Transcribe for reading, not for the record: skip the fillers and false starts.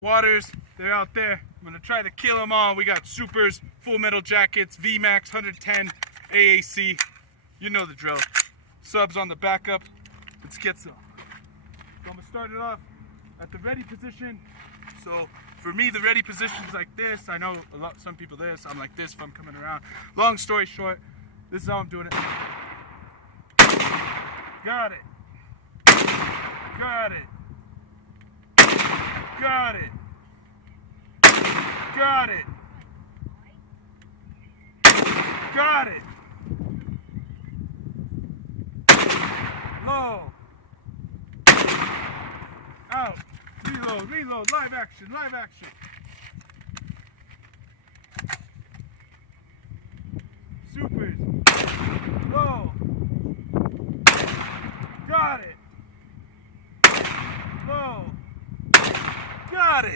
Waters, they're out there. I'm gonna try to kill them all. We got supers, full metal jackets, VMAX, 110, AAC. You know the drill. Subs on the backup. Let's get some. So I'm gonna start it off at the ready position. So for me, the ready position is like this. I know some people this. I'm like this if I'm coming around. Long story short, this is how I'm doing it. Got it. Got it. Got it. Got it. Got it. Low. Out. Reload, reload, live action, live action. Supers.